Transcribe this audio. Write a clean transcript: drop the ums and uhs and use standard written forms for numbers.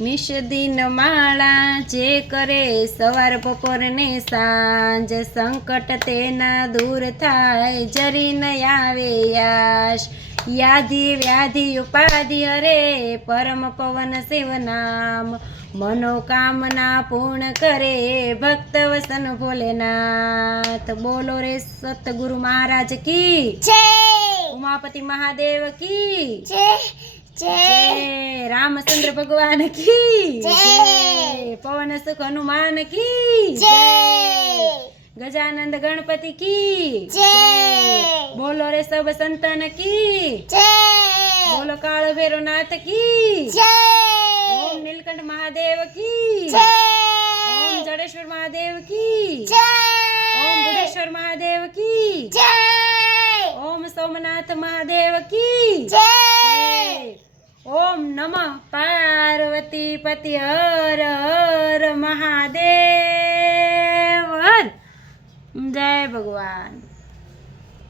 નિશ દિન માળા જે કરે સવાર બપોર ને સાંજ સંકટ તેના દૂર થાય જરી ન આવે યાશ યાધિ વ્યાધિ ઉપાધિ હરે પરમ પવન શિવ નામ મનોકામના પૂર્ણ કરે ભક્ત વસન ભોલેનાથ બોલો રે સતગુરુ મહારાજ કી જય ઉમાપતિ મહાદેવ કી જય जय रामचंद्र भगवान की जय पवन सुख हनुमान की जय गजानंद गणपति की जय बोलो रे सब संतन की जय बोलो काल भैरवनाथ की जय ओम नीलकंठ महादेव की जय ओम जडेश्वर महादेव की जय ओम बुढ़ेश्वर महादेव की जय ओम सोमनाथ महादेव की जय ओम नमः पार्वती पति हर हर महादेव जय भगवान।